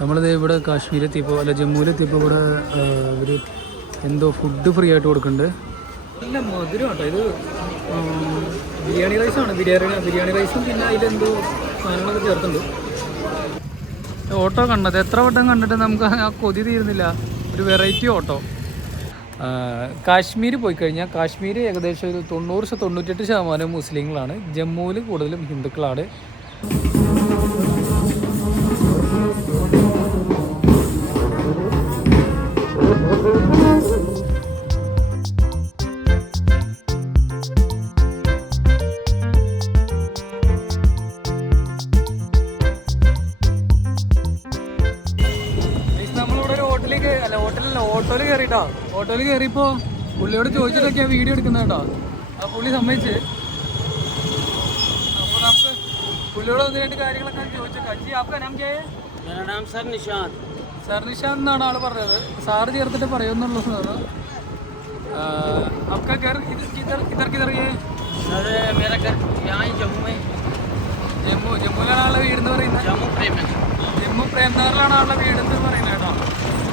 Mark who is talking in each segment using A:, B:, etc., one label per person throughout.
A: നമ്മളിത് ഇവിടെ കാശ്മീരെത്തിയപ്പോൾ അല്ല ജമ്മുവിലെത്തിയപ്പോൾ ഇവിടെ ഒരു എന്തോ ഫുഡ് ഫ്രീ ആയിട്ട് കൊടുക്കുന്നുണ്ട് നല്ല മധുരം കേട്ടോ ഇത് ബിരിയാണി റൈസാണ് ബിരിയാണി ബിരിയാണി റൈസും പിന്നെ അതിലെന്തോ സാധനങ്ങളൊക്കെ ചേർക്കുന്നുണ്ട് ഓട്ടോ കണ്ടത്. എത്ര വട്ടം കണ്ടിട്ട് നമുക്ക് ആ കൊതി തീരുന്നില്ല. ഒരു വെറൈറ്റി ഓട്ടോ. കാശ്മീർ പോയി കഴിഞ്ഞാൽ കാശ്മീർ ഏകദേശം ഒരു തൊണ്ണൂറ് തൊണ്ണൂറ്റെട്ട് ശതമാനം മുസ്ലിങ്ങളാണ്. ജമ്മുവിൽ കൂടുതലും ഹിന്ദുക്കളാണ്. ഓട്ടോയിൽ കയറിയപ്പോ പുള്ളിയോട് ചോദിച്ചിട്ടൊക്കെയാ വീഡിയോ എടുക്കുന്നത് കേട്ടോ ആ പുള്ളി സമ്മതിച്ച് അപ്പൊ നമുക്ക് പുള്ളിയോട് ഒന്ന് രണ്ട് കാര്യങ്ങളൊക്കെ ചോദിച്ചു കച്ചി ആപ്കാ നാം ക്യാ ഹൈ?
B: मेरा नाम सर निशान
A: സാർ നിഷാന്ത് എന്നാണ് ആള് പറഞ്ഞത് സാറ് ചേർത്തിട്ട് പറയുന്നുള്ളൂ സാറ് आपका घर इधर किधर किधर किधर ये
B: सर मेरा घर यहाँ ही जम्मू में
A: ജമ്മു ജമ്മുവിലാണ് ആളുടെ വീട് എന്ന് പറയുന്നത്
B: जम्मू प्रेम है
A: ജമ്മു പ്രേംനഗറിലാണ് ആളുടെ വീട് എന്ന് പറയുന്നത് കേട്ടോ अह,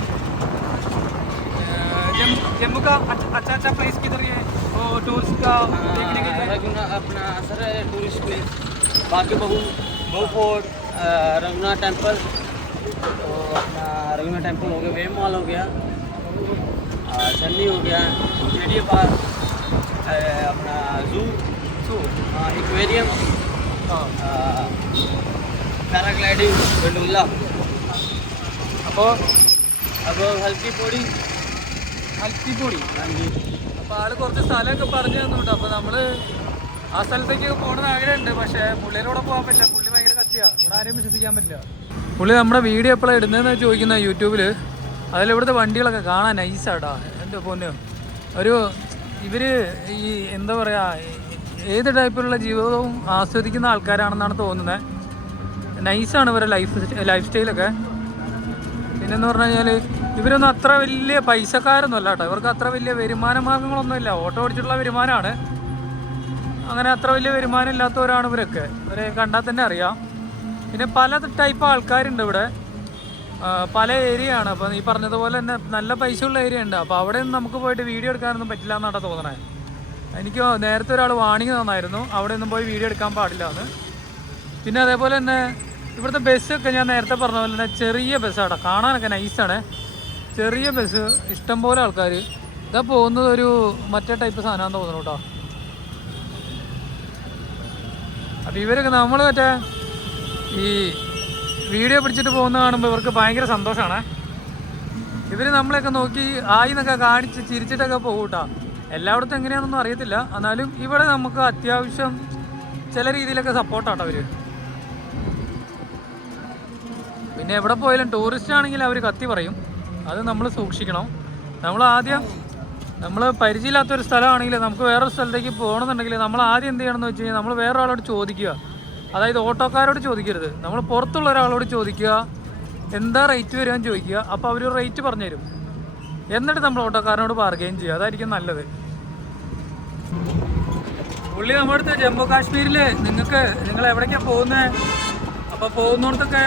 A: जम्मू का अच्छा अच्छा प्लेस किधर है? और टूरिस्ट का देखने के
B: अपना सर टूरिस्ट प्लेस बाकी बहू बहू फोर्ट रघुनाथ टेंपल तो अपना रघुनाथ टेंपल हो गया वेव मॉल हो गया। चन्नी हो गया जेडी पार्क अपना जू
A: जू
B: एक्वेरियम पैराग्लाइडिंग गंडोला
A: अब
B: अब हल्की पौड़ी।
A: അൽത്തിപ്പൊടി.
B: അപ്പൊ
A: അപ്പോൾ ആൾ കുറച്ച് സ്ഥലമൊക്കെ പറഞ്ഞു തന്നുണ്ട് അപ്പോൾ നമ്മൾ ആ സ്ഥലത്തേക്ക് പോകണമെന്ന് ആഗ്രഹമുണ്ട്. പക്ഷേ പുള്ളിയുടെ പോകാൻ പറ്റില്ല. പുള്ളി ഭയങ്കര കത്തിയാ. ഇവിടെ ആരെയും വിശ്വസിക്കാൻ പറ്റില്ല. പുള്ളി നമ്മുടെ വീഡിയോ എപ്പോഴാണ് ഇടുന്നതെന്ന് ചോദിക്കുന്ന യൂട്യൂബിൽ അതിൽ ഇവിടുത്തെ വണ്ടികളൊക്കെ കാണാൻ നൈസാടാ. എന്റെ പൊന്നു. ഒരു ഇവർ ഈ എന്താ പറയാ ഏത് ടൈപ്പിലുള്ള ജീവിതവും ആസ്വദിക്കുന്ന ആൾക്കാരാണെന്നാണ് തോന്നുന്നത് നൈസാണ് ഇവരുടെ ലൈഫ് ലൈഫ് സ്റ്റൈലൊക്കെ. പിന്നെന്ന് പറഞ്ഞു കഴിഞ്ഞാൽ ഇവരൊന്നും അത്ര വലിയ പൈസക്കാരൊന്നും അല്ല കേട്ടോ. ഇവർക്ക് അത്ര വലിയ വരുമാന മാർഗങ്ങളൊന്നും ഇല്ല. ഓട്ടോ ഓടിച്ചിട്ടുള്ള വരുമാനമാണ് അങ്ങനെ അത്ര വലിയ വരുമാനം ഇല്ലാത്തവരാണ് ഇവരൊക്കെ. ഇവരെ കണ്ടാൽ തന്നെ അറിയാം. പിന്നെ പല ടൈപ്പ് ആൾക്കാരുണ്ട് ഇവിടെ. പല ഏരിയ ആണ് അപ്പോൾ ഈ പറഞ്ഞതുപോലെ തന്നെ നല്ല പൈസ ഉള്ള ഏരിയ ഉണ്ട്. അപ്പോൾ അവിടെ നിന്ന് നമുക്ക് പോയിട്ട് വീഡിയോ എടുക്കാനൊന്നും പറ്റില്ല എന്നാണ് തോന്നണേ. എനിക്ക് നേരത്തെ ഒരാൾ വാണിങ് തന്നായിരുന്നു. അവിടെ ഒന്നും പോയി വീഡിയോ എടുക്കാൻ പാടില്ല എന്ന്. പിന്നെ അതേപോലെ തന്നെ ഇവിടുത്തെ ബസ്സൊക്കെ ഞാൻ നേരത്തെ പറഞ്ഞ പോലെ തന്നെ ചെറിയ ബസ്സാണ് കാണാനൊക്കെ നൈസാണ് ചെറിയ ബസ് ഇഷ്ടംപോലെ ആൾക്കാർ ഇതാ പോകുന്നത് ഒരു മറ്റേ ടൈപ്പ് സാധനമാണെന്ന് തോന്നുന്നു കേട്ടോ. അപ്പം ഇവരൊക്കെ നമ്മൾ മറ്റേ ഈ വീഡിയോ പിടിച്ചിട്ട് പോകുന്ന കാണുമ്പോൾ ഇവർക്ക് ഭയങ്കര സന്തോഷമാണ് ഇവർ നമ്മളെയൊക്കെ നോക്കി ആയി എന്നൊക്കെ കാണിച്ച് ചിരിച്ചിട്ടൊക്കെ പോകും കേട്ടോ. എല്ലായിടത്തും എങ്ങനെയാണെന്നൊന്നും അറിയത്തില്ല. എന്നാലും ഇവിടെ നമുക്ക് അത്യാവശ്യം ചില രീതിയിലൊക്കെ സപ്പോർട്ടാണ് സപ്പോർട്ടാട്ടോ അവർ പിന്നെ എവിടെ പോയാലും ടൂറിസ്റ്റ് ആണെങ്കിൽ അവർ കത്തി പറയും. അത് നമ്മൾ സൂക്ഷിക്കണം. നമ്മൾ ആദ്യം നമ്മൾ പരിചയമില്ലാത്തൊരു സ്ഥലമാണെങ്കിൽ നമുക്ക് വേറൊരു സ്ഥലത്തേക്ക് പോകണമെന്നുണ്ടെങ്കിൽ നമ്മൾ ആദ്യം എന്ത് ചെയ്യണമെന്ന് വെച്ച് കഴിഞ്ഞാൽ നമ്മൾ വേറെ ഒരാളോട് ചോദിക്കുക. അതായത് ഓട്ടോക്കാരോട് ചോദിക്കരുത്. നമ്മൾ പുറത്തുള്ള ഒരാളോട് ചോദിക്കുക. എന്താ റേറ്റ് വരുമെന്ന് ചോദിക്കുക. അപ്പോൾ അവർ റേറ്റ് പറഞ്ഞു തരും എന്നിട്ട് നമ്മൾ ഓട്ടോക്കാരനോട് പറയുകയും ചെയ്യുക. അതായിരിക്കും നല്ലത്. പുള്ളി നമ്മുടെ അടുത്ത് ജമ്മു കാശ്മീരിൽ നിങ്ങൾക്ക് നിങ്ങൾ എവിടേക്കാണ് പോകുന്നത് അപ്പോൾ പോകുന്നിടത്തൊക്കെ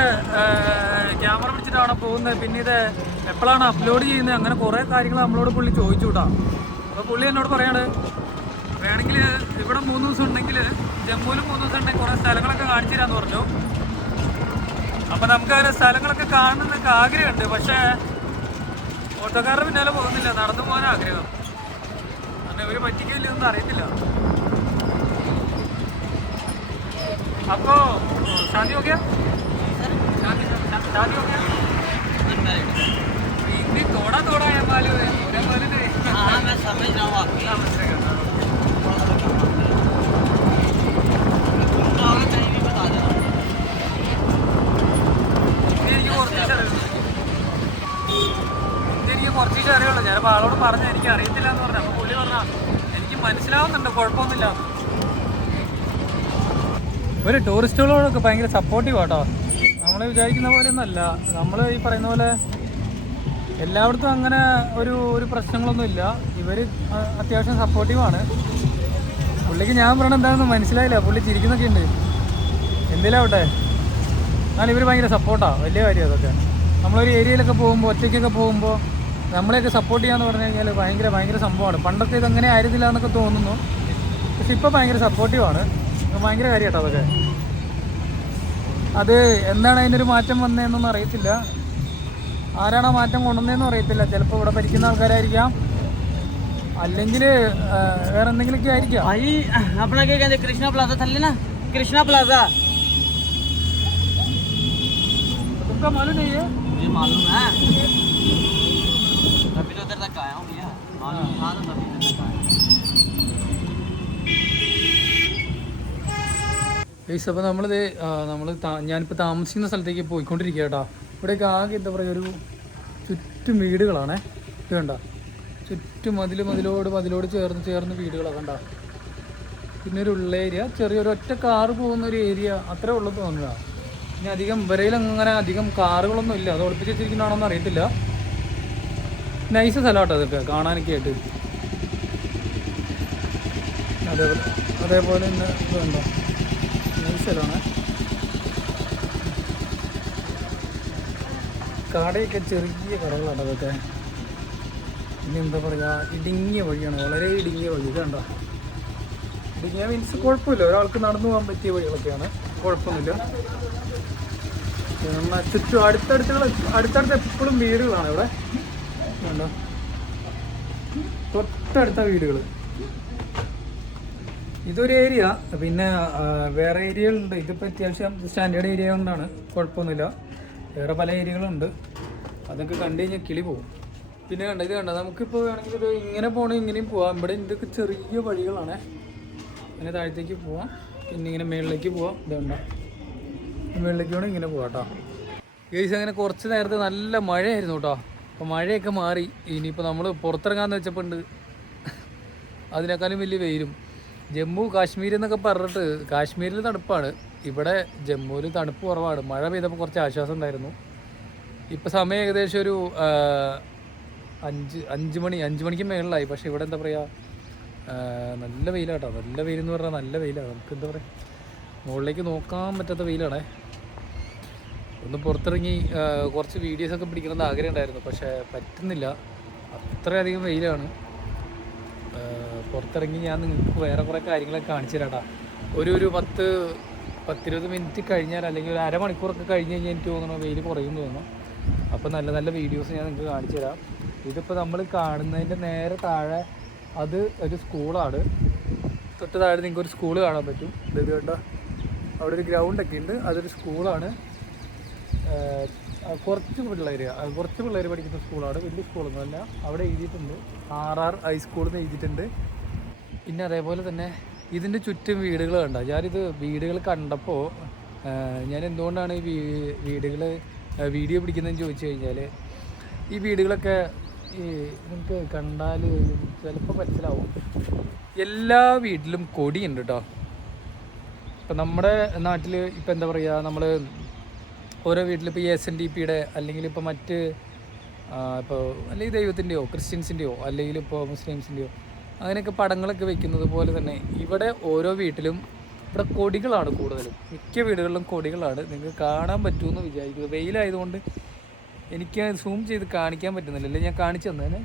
A: ക്യാമറ പിടിച്ചിട്ടാണോ പോകുന്നത് പിന്നെ ഇത് എപ്പോഴാണ് അപ്ലോഡ് ചെയ്യുന്നത് അങ്ങനെ കുറേ കാര്യങ്ങൾ നമ്മളോട് പുള്ളി ചോദിച്ചു അപ്പൊ അപ്പോൾ പുള്ളി എന്നോട് പറയാണ് വേണമെങ്കിൽ ഇവിടെ മൂന്ന് ദിവസം ഉണ്ടെങ്കിൽ ജമ്മുവിൽ മൂന്ന് ദിവസം ഉണ്ടെങ്കിൽ കുറേ സ്ഥലങ്ങളൊക്കെ കാണിച്ചു തരാമെന്ന് പറഞ്ഞു. അപ്പോൾ നമുക്ക് അങ്ങനെ സ്ഥലങ്ങളൊക്കെ കാണണമെന്നൊക്കെ ആഗ്രഹമുണ്ട്. പക്ഷേ ഓട്ടോക്കാരുടെ പിന്നാലെ പോകുന്നില്ല. നടന്നു പോകാൻ ആഗ്രഹം അങ്ങനെ ഇവർ പറ്റിക്കില്ലെന്നൊന്നും അറിയത്തില്ല. आपको शादी हो गया शादी शा- शादी हो गया हिंदी थोड़ा थोड़ा है मालूम है पूरा मालूम नहीं
B: हाँ मैं समझ रहा हूँ आपकी
A: क्या बचेगा?
B: तुम चाहोगे कहीं भी बता देना
A: ഇത് എനിക്ക് കുറച്ച് അറിയുള്ളൂ ഇത് എനിക്ക് കുറച്ച് അറിയുള്ളൂ ഞാനിപ്പോൾ ആളോട് പറഞ്ഞു എനിക്ക് അറിയത്തില്ല എന്ന് പറഞ്ഞു അപ്പോൾ പുള്ളി പറഞ്ഞാ എനിക്ക് മനസ്സിലാവുന്നുണ്ട് കുഴപ്പമൊന്നുമില്ല ഒരു ടൂറിസ്റ്റുകളോടൊക്കെ ഭയങ്കര സപ്പോർട്ടീവ് ആട്ടോ. നമ്മൾ വിചാരിക്കുന്ന പോലെ ഒന്നല്ല നമ്മൾ ഈ പറയുന്ന പോലെ എല്ലായിടത്തും അങ്ങനെ ഒരു ഒരു പ്രശ്നങ്ങളൊന്നുമില്ല ഇവർ അത്യാവശ്യം സപ്പോർട്ടീവാണ് പുള്ളിക്ക് ഞാൻ പറയണത് എന്താണെന്ന് മനസ്സിലായില്ല. പുള്ളി ചിരിക്കുന്നൊക്കെ ഉണ്ട്. എന്തിലാവട്ടെ എന്നാൽ ഇവർ ഭയങ്കര സപ്പോർട്ടാണ് വലിയ കാര്യം അതൊക്കെ നമ്മളൊരു ഏരിയയിലൊക്കെ പോകുമ്പോൾ ഒറ്റയ്ക്കൊക്കെ പോകുമ്പോൾ നമ്മളെയൊക്കെ സപ്പോർട്ട് ചെയ്യാന്ന് പറഞ്ഞു കഴിഞ്ഞാൽ ഭയങ്കര ഭയങ്കര സംഭവമാണ്. പണ്ടത്തെ ഇതങ്ങനെ ആയിരുന്നില്ല എന്നൊക്കെ തോന്നുന്നു. പക്ഷെ ഇപ്പോൾ ഭയങ്കര സപ്പോർട്ടീവാണ് ഭയങ്കര കാര്യം കേട്ടോ അതൊക്കെ അത് എന്താണ് അതിനൊരു മാറ്റം വന്നതെന്നൊന്നും അറിയത്തില്ല ആരാണ് ആ മാറ്റം കൊണ്ടുവന്നതെന്നും അറിയത്തില്ല ചിലപ്പോൾ ഇവിടെ ഭരിക്കുന്ന ആൾക്കാരായിരിക്കാം അല്ലെങ്കിൽ വേറെ എന്തെങ്കിലുമൊക്കെ ആയിരിക്കാം
B: भाई अपना क्या कहते कृष्णा प्लाजा थल्ले ना कृष्णा प्लाजा
A: तुमका मालूम नहीं है
B: मुझे मालूम है तभी तो उधर तक आया हूँ भैया मालूम था तो तभी उधर तक आया
A: ഗൈസ് അപ്പോൾ നമ്മളിത് നമ്മൾ ഞാനിപ്പോൾ താമസിക്കുന്ന സ്ഥലത്തേക്ക് പോയിക്കൊണ്ടിരിക്കുക കേട്ടോ ഇവിടെയൊക്കെ ആകെ എന്താ പറയുക ഒരു ചുറ്റും വീടുകളാണേ. കണ്ട ചുറ്റും മതിൽ മതിലോട് മതിലോട് ചേർന്ന് ചേർന്ന് വീടുകളൊക്കെ കണ്ട. പിന്നെ ഒരു ഉള്ള ഏരിയ ചെറിയൊരു ഒറ്റ കാറ് പോകുന്ന ഒരു ഏരിയ അത്രേ ഉള്ളൂ തോന്നുക ഇനി അധികം വരയിൽ അങ്ങനെ അധികം കാറുകളൊന്നും ഇല്ല. അത് ഒളിപ്പിച്ച് വെച്ചിരിക്കുന്നതാണോന്ന് അറിയത്തില്ല. നൈസ് സ്ഥലമാട്ടോ അതൊക്കെ കാണാനൊക്കെ ആയിട്ട്. അതേപോലെ അതേപോലെ തന്നെ നൈസ് സ്ഥലമാണ്. കടയൊക്കെ ചെറിയ കടകളാണ് അതൊക്കെ. പിന്നെ എന്താ പറയുക ഇടുങ്ങിയ വഴിയാണ്. വളരെ ഇടുങ്ങിയ വഴി. കണ്ട? ഇടുങ്ങിയ മീൻസ് കുഴപ്പമില്ല. ഒരാൾക്ക് നടന്നു പോകാൻ പറ്റിയ വഴികളൊക്കെയാണ്. കുഴപ്പമൊന്നുമില്ല. പിന്നെ ചുറ്റും അടുത്തടുത്തുള്ള അടുത്തടുത്ത് എപ്പോഴും വീടുകളാണ് ഇവിടെ. കണ്ടോ? തൊട്ടടുത്ത വീടുകൾ ഇതൊരു ഏരിയ പിന്നെ വേറെ ഏരിയകളുണ്ട് ഇതിപ്പോൾ അത്യാവശ്യം സ്റ്റാൻഡേർഡ് ഏരിയ കൊണ്ടാണ്. കുഴപ്പമൊന്നുമില്ല. വേറെ പല ഏരിയകളുണ്ട് അതൊക്കെ കണ്ടു കഴിഞ്ഞാൽ കിളി പോകും. പിന്നെ കണ്ട ഇത് കണ്ട? നമുക്കിപ്പോൾ വേണമെങ്കിൽ ഇത് ഇങ്ങനെ പോകണമെങ്കിൽ ഇങ്ങനെയും പോവാം. ഇവിടെ ഇതൊക്കെ ചെറിയ വഴികളാണ്. അങ്ങനെ താഴത്തേക്ക് പോവാം. പിന്നെ ഇങ്ങനെ മേളിലേക്ക് പോവാം. ഇത് കണ്ട? മേളിലേക്ക് വേണം ഇങ്ങനെ പോവാം കേട്ടോ. ഗേസ് അങ്ങനെ കുറച്ച് നേരത്തെ നല്ല മഴയായിരുന്നു കേട്ടോ. അപ്പോൾ മഴയൊക്കെ മാറി. ഇനിയിപ്പോൾ നമ്മൾ പുറത്തിറങ്ങാമെന്ന് വെച്ചപ്പോൾ ഉണ്ട്. അതിനേക്കാളും വലിയ വെയിലും. ജമ്മു കാശ്മീർ എന്നൊക്കെ പറഞ്ഞിട്ട് കാശ്മീരിൽ തണുപ്പാണ്. ഇവിടെ ജമ്മുവിൽ തണുപ്പ് കുറവാണ്. മഴ പെയ്തപ്പോൾ കുറച്ച് ആശ്വാസം ഉണ്ടായിരുന്നു. ഇപ്പോൾ സമയം ഏകദേശം ഒരു അഞ്ച് അഞ്ച് മണി അഞ്ച് മണിക്ക് മേളിലായി. പക്ഷേ ഇവിടെ എന്താ പറയുക നല്ല വെയിലാട്ടോ. നല്ല വെയിൽ എന്ന് പറഞ്ഞാൽ നല്ല വെയിലാണ്. നമുക്ക് എന്താ പറയുക മുകളിലേക്ക് നോക്കാൻ പറ്റാത്ത വെയിലാണേ. ഒന്ന് പുറത്തിറങ്ങി കുറച്ച് വീഡിയോസൊക്കെ പിടിക്കണമെന്ന് ആഗ്രഹം ഉണ്ടായിരുന്നു. പക്ഷേ പറ്റുന്നില്ല. അത്രയധികം വെയിലാണ്. പുറത്തിറങ്ങി ഞാൻ നിങ്ങൾക്ക് വേറെ കുറേ കാര്യങ്ങളൊക്കെ കാണിച്ചു തരാട്ടാ ഒരു ഒരു പത്ത് പത്തിരുപത് മിനിറ്റ് കഴിഞ്ഞാൽ അല്ലെങ്കിൽ ഒരു അരമണിക്കൂറൊക്കെ കഴിഞ്ഞ് കഴിഞ്ഞാൽ എനിക്ക് തോന്നുന്നു വെയിൽ കുറയും തോന്നുന്നു. അപ്പോൾ നല്ല നല്ല വീഡിയോസ് ഞാൻ നിങ്ങൾക്ക് കാണിച്ചു തരാം. ഇതിപ്പോൾ നമ്മൾ കാണുന്നതിന്റെ നേരെ താഴെ അത് ഒരു സ്കൂളാണ് തൊട്ട് താഴെ നിങ്ങൾക്ക് ഒരു സ്കൂൾ കാണാൻ പറ്റും. ഇത് കണ്ടോ? അവിടെ ഒരു ഗ്രൗണ്ടൊക്കെ ഉണ്ട്. അതൊരു സ്കൂളാണ് കുറച്ച് പിള്ളേർ കുറച്ച് പിള്ളേർ പഠിക്കുന്ന സ്കൂളാണ് വലിയ സ്കൂളൊന്നുമല്ല അവിടെ എഴുതിയിട്ടുണ്ട്. ആർ ആർ ഹൈസ്കൂൾ എന്ന് എഴുതിയിട്ടുണ്ട്. പിന്നെ അതേപോലെ തന്നെ ഇതിന്റെ ചുറ്റും വീടുകൾ കണ്ട? ഞാനിത് വീടുകൾ കണ്ടപ്പോൾ ഞാൻ എന്തുകൊണ്ടാണ് ഈ വീടുകൾ വീഡിയോ പിടിക്കുന്നതെന്ന് ചോദിച്ചു കഴിഞ്ഞാൽ ഈ വീടുകളൊക്കെ ഈ നിങ്ങൾക്ക് കണ്ടാൽ ചിലപ്പോൾ മനസ്സിലാവും. എല്ലാ വീട്ടിലും കൊടിയുണ്ട് കേട്ടോ ഇപ്പം നമ്മുടെ നാട്ടിൽ ഇപ്പം എന്താ പറയുക നമ്മൾ ഓരോ വീട്ടിലും ഇപ്പോൾ എസ് എൻ ഡി പിയുടെ അല്ലെങ്കിൽ ഇപ്പോൾ മറ്റ് ഇപ്പോൾ അല്ലെങ്കിൽ ദൈവത്തിന്റെയോ ക്രിസ്ത്യൻസിന്റെയോ അല്ലെങ്കിൽ ഇപ്പോൾ മുസ്ലിംസിന്റെയോ അങ്ങനെയൊക്കെ പടങ്ങളൊക്കെ വെക്കുന്നത് പോലെ തന്നെ ഇവിടെ ഓരോ വീട്ടിലും ഇവിടെ കൊടികളാണ് കൂടുതലും. മിക്ക വീടുകളിലും കൊടികളാണ്. നിങ്ങൾക്ക് കാണാൻ പറ്റുമെന്ന് വിചാരിക്കുന്നു. വെയിലായതുകൊണ്ട് എനിക്ക് സൂം ചെയ്ത് കാണിക്കാൻ പറ്റുന്നില്ല. അല്ലെങ്കിൽ ഞാൻ കാണിച്ചു തന്നേനെ.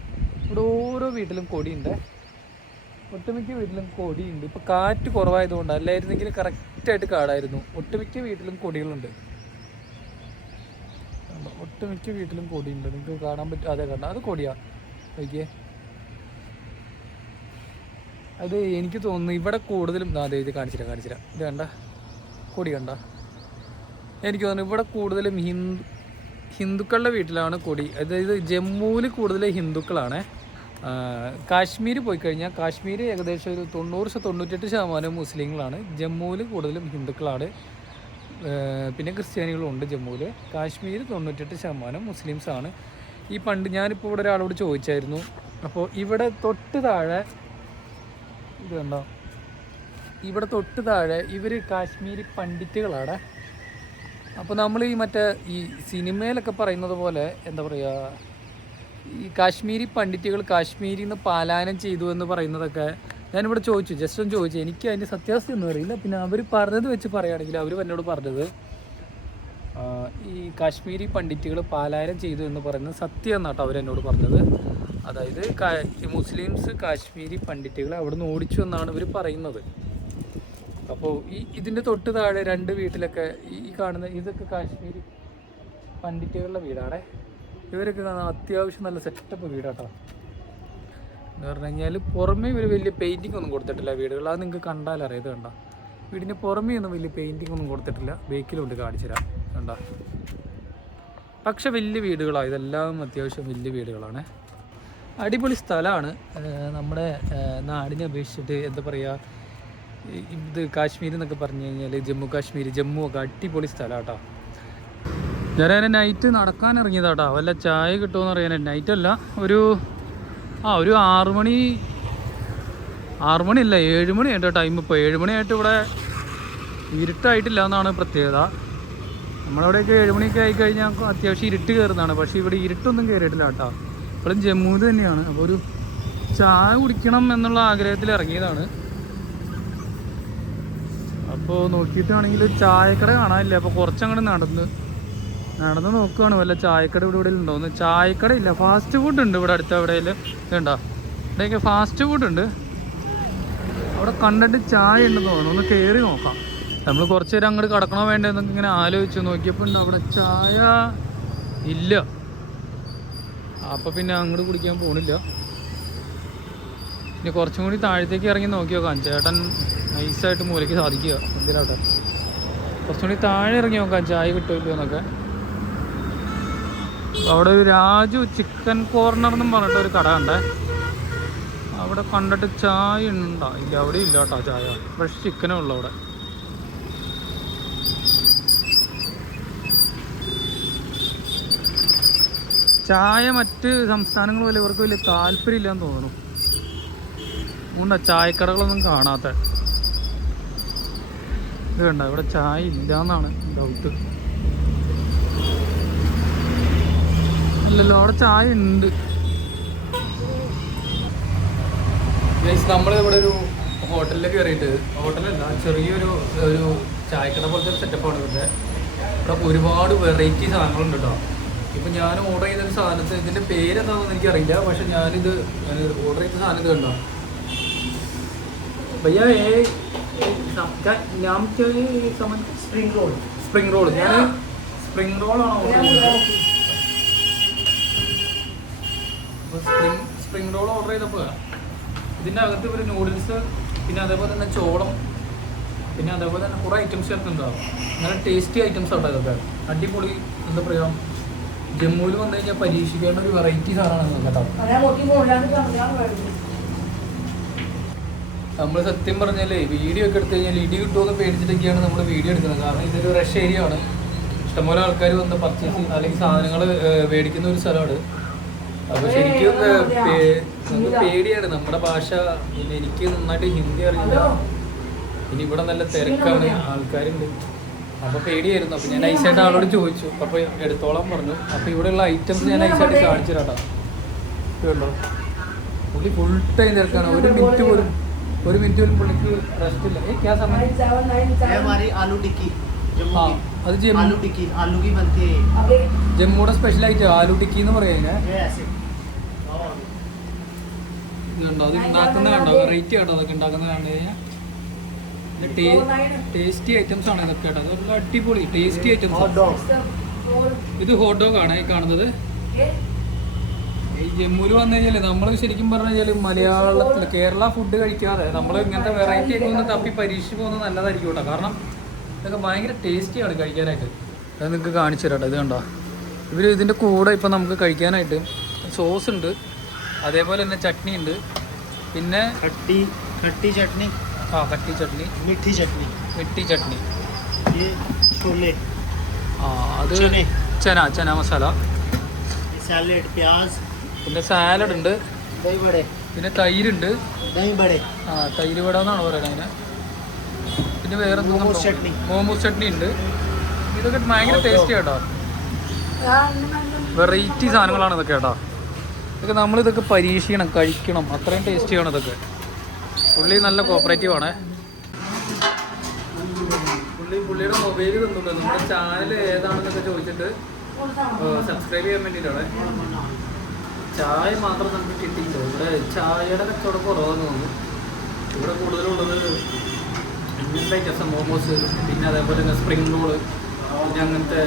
A: ഇവിടെ ഓരോ വീട്ടിലും കൊടിയുണ്ട്. ഒട്ടുമിക്ക വീട്ടിലും കൊടിയുണ്ട്. ഇപ്പോൾ കാറ്റ് കുറവായതുകൊണ്ട് അല്ലായിരുന്നെങ്കിൽ കറക്റ്റായിട്ട് കാടായിരുന്നു. ഒട്ടുമിക്ക വീട്ടിലും കൊടികളുണ്ട്? ഒട്ടുമിക്ക വീട്ടിലും കൊടിയുണ്ട്. നിങ്ങൾക്ക് കാണാൻ പറ്റും അതെ കണ്ട? അത് കൊടിയാണ് നോക്കിയേ. അത് എനിക്ക് തോന്നുന്നു ഇവിടെ കൂടുതലും അതെ ഇത് കാണിച്ചില്ല കാണിച്ചില്ല ഇത് കണ്ട? കൊടി കണ്ട? എനിക്ക് തോന്നുന്നു ഇവിടെ കൂടുതലും ഹിന്ദു ഹിന്ദുക്കളുടെ വീട്ടിലാണ് കൊടി. അതായത് ജമ്മുവിൽ കൂടുതൽ ഹിന്ദുക്കളാണ്. കാശ്മീർ പോയി കഴിഞ്ഞാൽ കാശ്മീർ ഏകദേശം ഒരു തൊണ്ണൂറ് തൊണ്ണൂറ്റെട്ട് ശതമാനം മുസ്ലിങ്ങളാണ്. ജമ്മുവിൽ കൂടുതലും ഹിന്ദുക്കളാണ്. പിന്നെ ക്രിസ്ത്യാനികളും ഉണ്ട് ജമ്മുവിൽ കാശ്മീർ തൊണ്ണൂറ്റെട്ട് ശതമാനം മുസ്ലിംസാണ്. ഈ പണ്ട് ഞാനിപ്പോൾ ഇവിടെ ഒരാളോട് ചോദിച്ചായിരുന്നു. അപ്പോൾ ഇവിടെ തൊട്ട് താഴെ ഇത് കണ്ടോ ഇവിടെ തൊട്ട് താഴെ ഇവർ കാശ്മീരി പണ്ഡിറ്റുകളാണ് അപ്പോൾ നമ്മൾ ഈ മറ്റേ ഈ സിനിമയിലൊക്കെ പറയുന്നത് പോലെ എന്താ പറയുക ഈ കാശ്മീരി പണ്ഡിറ്റുകൾ കാശ്മീരിൽ നിന്ന് പാലായനം ചെയ്തു എന്ന് പറയുന്നതൊക്കെ ഞാനിവിടെ ചോദിച്ചു. ജസ്റ്റ് ഒന്ന് ചോദിച്ചു. എനിക്ക് അതിന്റെ സത്യാവസ്ഥ ഒന്നും അറിയില്ല. പിന്നെ അവർ പറഞ്ഞത് വെച്ച് പറയുകയാണെങ്കിൽ അവർ എന്നോട് പറഞ്ഞത് ഈ കാശ്മീരി പണ്ഡിറ്റുകൾ പാലായനം ചെയ്തു എന്ന് പറയുന്നത് സത്യം എന്നാട്ടോ അവരെന്നോട് പറഞ്ഞത്. അതായത് മുസ്ലിംസ് കാശ്മീരി പണ്ഡിറ്റുകളെ അവിടെ നിന്ന് ഓടിച്ചു എന്നാണ് ഇവർ പറയുന്നത്. അപ്പോൾ ഈ ഇതിന്റെ തൊട്ട് താഴെ രണ്ട് വീട്ടിലൊക്കെ ഈ കാണുന്ന ഇതൊക്കെ കാശ്മീരി പണ്ഡിറ്റുകളുടെ വീടാണേ. ഇവരൊക്കെ അത്യാവശ്യം നല്ല സെറ്റപ്പ് വീടാട്ടോ. എന്ന് പറഞ്ഞു കഴിഞ്ഞാൽ പുറമേ ഇവർ വലിയ പെയിന്റിംഗ് ഒന്നും കൊടുത്തിട്ടില്ല വീടുകൾ. അത് നിങ്ങൾക്ക് കണ്ടാൽ അറിയത് കണ്ട. വീടിന് പുറമേ ഒന്നും വലിയ പെയിന്റിംഗ് ഒന്നും കൊടുത്തിട്ടില്ല. ബേക്കിലുണ്ട് കാണിച്ചു തരാം കണ്ട. പക്ഷെ വലിയ വീടുകളാണ് ഇതെല്ലാം അത്യാവശ്യം വലിയ വീടുകളാണ്. അടിപൊളി സ്ഥലമാണ് നമ്മുടെ നാടിനെ അപേക്ഷിച്ചിട്ട് എന്താ പറയുക ഇത് കാശ്മീർ എന്നൊക്കെ പറഞ്ഞു കഴിഞ്ഞാൽ ജമ്മു കാശ്മീർ ജമ്മു ഒക്കെ അടിപൊളി സ്ഥലമാണ് കേട്ടോ ഞാനതിനെ നൈറ്റ് നടക്കാൻ ഇറങ്ങിയതാട്ടോ. വല്ല ചായ കിട്ടുമെന്ന് അറിയാൻ നൈറ്റ് അല്ല ഒരു ആ ഒരു ആറുമണി ആറുമണിയല്ല ഏഴുമണി ആയിട്ട് ടൈം ഇപ്പോൾ ഏഴ് മണിയായിട്ട് ഇവിടെ ഇരുട്ടായിട്ടില്ല എന്നാണ് പ്രത്യേകത. നമ്മളവിടെയൊക്കെ ഏഴുമണിയൊക്കെ ആയിക്കഴിഞ്ഞാൽ ആയി കഴിഞ്ഞാൽ അത്യാവശ്യം ഇരുട്ട് കയറുന്നതാണ്. പക്ഷേ ഇവിടെ ഇരുട്ടൊന്നും കയറിയിട്ടില്ല കേട്ടോ. ഇപ്പോഴും ജമ്മുവിൽ തന്നെയാണ്. അപ്പോൾ ഒരു ചായ കുടിക്കണം എന്നുള്ള ആഗ്രഹത്തിൽ ഇറങ്ങിയതാണ്. അപ്പോൾ നോക്കിയിട്ടാണെങ്കിൽ ഒരു ചായക്കട കാണാനില്ല. അപ്പോൾ കുറച്ചങ്ങോട്ട് നടന്ന് നടന്ന് നോക്കുകയാണ് വല്ല ചായക്കട ഇവിടെ ഇവിടെ ഉണ്ടോന്ന് ചായക്കട ഇല്ല. ഫാസ്റ്റ് ഫുഡ് ഉണ്ട് ഇവിടെ അടുത്ത എവിടെയിൽ ഇതുണ്ടോ ഇവിടെയൊക്കെ ഫാസ്റ്റ് ഫുഡ് ഉണ്ട്. അവിടെ കണ്ടിട്ട് ചായ ഉണ്ടെന്ന് തോന്നുന്നു. ഒന്ന് കയറി നോക്കാം. നമ്മൾ കുറച്ച് നേരം അങ്ങോട്ട് കടക്കണോ വേണ്ടതെന്നൊക്കെ ഇങ്ങനെ ആലോചിച്ച്. നോക്കിയപ്പോൾ ഉണ്ട് അവിടെ ചായ ഇല്ല. അപ്പോൾ പിന്നെ അങ്ങോട്ട് കുടിക്കാൻ പോണില്ല. ഇനി കുറച്ചും കൂടി താഴത്തേക്ക് ഇറങ്ങി നോക്കി നോക്കാം. ചേട്ടൻ നൈസായിട്ട് മൂലയ്ക്ക് സാധിക്കുക. എന്തിനാട്ടെ കുറച്ചും കൂടി താഴെ ഇറങ്ങി നോക്കാം. ചായ കിട്ടുമല്ലോ എന്നൊക്കെ. അവിടെ ഒരു രാജു ചിക്കൻ കോർണർ എന്നും പറഞ്ഞിട്ട് ഒരു കട ഉണ്ടേ അവിടെ കണ്ടിട്ട് ചായ ഉണ്ടോ ഇല്ല അവിടെ ഇല്ല കേട്ടോ ചായ. ഫ്രഷ് ചിക്കനേ ഉള്ളൂ അവിടെ. ചായ മറ്റ് സംസ്ഥാനങ്ങൾ പോലെ ഇവർക്ക് വലിയ താല്പര്യമില്ലാന്ന് തോന്നുന്നു. അതുകൊണ്ടാ ചായക്കടകളൊന്നും കാണാത്ത. ഇത് കണ്ട ഇവിടെ ചായ ഇല്ലാന്നാണ് ഡൗട്ട് ഇല്ലല്ലോ അവിടെ ചായ ഉണ്ട്. നമ്മൾ ഇവിടെ ഒരു ഹോട്ടലിൽ കയറിയിട്ട് ഹോട്ടലല്ല ചെറിയൊരു ഒരു ചായക്കട പോലത്തെ സെറ്റപ്പാണ് ഇവിടെ. ഇവിടെ ഒരുപാട് വെറൈറ്റി സാധനങ്ങളുണ്ട് കേട്ടോ ഇപ്പം ഞാൻ ഓർഡർ ചെയ്ത ഒരു സാധനത്തിന് ഇതിന്റെ പേരെന്താണെന്ന് എനിക്കറിയില്ല. പക്ഷെ ഞാനിത് ഞാൻ ഓർഡർ ചെയ്ത സാധനം ഇത് കണ്ടോ? ഭയ്യ
B: സ്പ്രിംഗ് റോൾ
A: സ്പ്രിംഗ് റോൾ ഞാൻ സ്പ്രിംഗ് റോളാണ് order spring spring roll order ചെയ്തപ്പോൾ ഇതിന്റെ അകത്ത് ഒരു നൂഡിൽസ് പിന്നെ അതേപോലെ തന്നെ ചോളം പിന്നെ അതേപോലെ തന്നെ കുറേ ഐറ്റംസ് ചേർത്തുണ്ടാവും നല്ല ടേസ്റ്റി ഐറ്റംസ് ആട്ടോ അതൊക്കെ അടിപൊളി എന്താ പറയുക ജമ്മുവിൽ വന്നു കഴിഞ്ഞാൽ പരീക്ഷിക്കേണ്ട ഒരു വെറൈറ്റി സാധനമാണ് കേട്ടോ. നമ്മൾ സത്യം പറഞ്ഞാലേ വീഡിയോ ഒക്കെ എടുത്തു കഴിഞ്ഞാൽ ഇടി കിട്ടുമെന്ന് പേടിച്ചിട്ടൊക്കെയാണ് നമ്മൾ വീഡിയോ എടുക്കുന്നത്. കാരണം ഇതൊരു റഷ് ഏരിയ ആണ്. ഇഷ്ടംപോലെ ആൾക്കാർ വന്ന് പർച്ചേസ് അല്ലെങ്കിൽ സാധനങ്ങൾ മേടിക്കുന്ന ഒരു സ്ഥലമാണ്. അപ്പൊ ശരിക്കും നമുക്ക് പേടിയാണ്. നമ്മുടെ ഭാഷ പിന്നെ എനിക്ക് നന്നായിട്ട് ഹിന്ദി അറിയില്ല ഇനി ഇവിടെ നല്ല തിരക്കാണ്. ആൾക്കാരുണ്ട്. അപ്പോൾ പേടിയായിരുന്നു. അപ്പോൾ ഞാൻ ഐസായിട്ട് ആളോട് ചോദിച്ചു. അപ്പോൾ എടുത്തോളാൻ പറഞ്ഞു. അപ്പോൾ ഇവിടെയുള്ള ഐറ്റംസ് ഞാൻ ഐസായിട്ട് കാണിച്ചു കേട്ടോ പുള്ളി ഫുൾ ടൈം തിരക്കാണ്. ഒരു മിനിറ്റ് പോലും. ഒരു മിനിറ്റ് പോലും പുള്ളിക്ക് റെസ്റ്റ് ഇല്ല. ഏ അത് ജമ്മുടെ സ്പെഷ്യൽ ആയിട്ട് ആലു ടിക്കി എന്ന് പറയുന്നത് ഇതുണ്ടോ? അത് ഉണ്ടാക്കുന്ന കണ്ടോ? വെറൈറ്റി കണ്ടോ? അതൊക്കെ ഉണ്ടാക്കുന്ന കണ്ടു കഴിഞ്ഞാൽ ടേസ്റ്റി ഐറ്റംസ് ആണ് ഇതൊക്കെ കേട്ടോ. നല്ല അടിപൊളി ടേസ്റ്റി ഐറ്റംസ് ഇത് ഹോട്ട് ഡോഗ് ആണ് ഈ കാണുന്നത്. ജമ്മുവിൽ വന്നു കഴിഞ്ഞാൽ നമ്മൾ ശരിക്കും പറഞ്ഞു കഴിഞ്ഞാൽ മലയാളത്തിൽ കേരള ഫുഡ് കഴിക്കാതെ നമ്മൾ ഇങ്ങനത്തെ വെറൈറ്റി ഒക്കെ ഒന്ന് തപ്പി പരീക്ഷിച്ച് പോകുന്നത് നല്ലതായിരിക്കും കേട്ടോ. കാരണം ഇതൊക്കെ ഭയങ്കര ടേസ്റ്റിയാണ് കഴിക്കാനായിട്ട്. അത് നിങ്ങൾക്ക് കാണിച്ചു തരാട്ടോ ഇത് കണ്ടോ? ഇവർ ഇതിന്റെ കൂടെ ഇപ്പം നമുക്ക് കഴിക്കാനായിട്ട് സോസ് ഉണ്ട്. അതേപോലെ തന്നെ ചട്നി ഉണ്ട് പിന്നെ
B: കട്ടി കട്ടി ചട്നി.
A: ആ കട്ടി ചട്നി
B: मीठी चटनी
A: മിട്ടി ചട്നി
B: ये छोले
A: ആ അത്
B: ചന.
A: ചന ചന മസാല
B: ये सैलेड प्याज
A: പിന്നെ സാലഡ് ഉണ്ട്
B: दही बड़े
A: പിന്നെ തൈരുണ്ട്
B: दही बड़े
A: ആ തൈര് വട എന്നാണ് പറയുന്നത് അതിനെ പിന്നെ വേറെ എന്തോ
B: മോമോസ്
A: സംഭവം.
B: ചട്നി.
A: മോമോസ് ചട്നി ഉണ്ട് ഇതൊക്കെ ഭയങ്കര ടേസ്റ്റി കേട്ടോ വെറൈറ്റി സാധനങ്ങളാണ് ഇതൊക്കെ കേട്ടോ ഇതൊക്കെ നമ്മൾ ഇതൊക്കെ പരീക്ഷിക്കണം കഴിക്കണം അത്രയും ടേസ്റ്റിയാണ് ഇതൊക്കെ പുള്ളി നല്ല കോപ്പറേറ്റീവ് ആണ്. പുള്ളി പുള്ളിയുടെ മൊബൈൽ തന്നിട്ടുണ്ട് നമ്മുടെ ചാനൽ ഏതാണെന്നൊക്കെ ചോദിച്ചിട്ട് സബ്സ്ക്രൈബ് ചെയ്യാൻ വേണ്ടിയിട്ടാണ്. ചായ മാത്രം നമുക്ക് കിട്ടിയില്ല ഇവിടെ ചായയുടെ കച്ചവടം കുറവാന്ന് തോന്നുന്നു. ഇവിടെ കൂടുതലുള്ളത് ഇങ്ങനത്തെ ഐറ്റംസ് മോമോസ് പിന്നെ അതേപോലെ തന്നെ സ്പ്രിംഗ് റോൾ പിന്നെ അങ്ങനത്തെ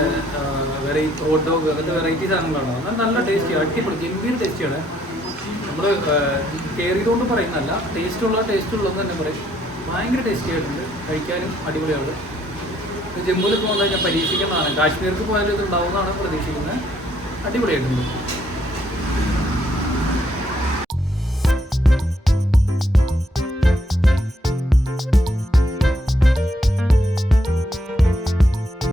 A: വെറൈറ്റി ഹോട്ട് ഡോഗ് അങ്ങനത്തെ വെറൈറ്റി സാധനങ്ങളാണ്. നല്ല ടേസ്റ്റി അടിപൊളി ഗംഭീര ടേസ്റ്റിയാണ് നമ്മൾ കയറിയതുകൊണ്ട് പറയുന്നതല്ല ടേസ്റ്റ് ഉള്ള ടേസ്റ്റ് ഉള്ളതെന്ന് തന്നെ പറയും. ഭയങ്കര ടേസ്റ്റി ആയിട്ടുണ്ട്. കഴിക്കാനും അടിപൊളിയാണ്. ജമ്മുവിൽ പോകുന്നത് ഞാൻ പരീക്ഷിക്കുന്നതാണ്. കാശ്മീർക്ക് പോയാലും ഇത് ഉണ്ടാവുമെന്നാണ് പ്രതീക്ഷിക്കുന്നത്. അടിപൊളിയായിട്ടുണ്ട്.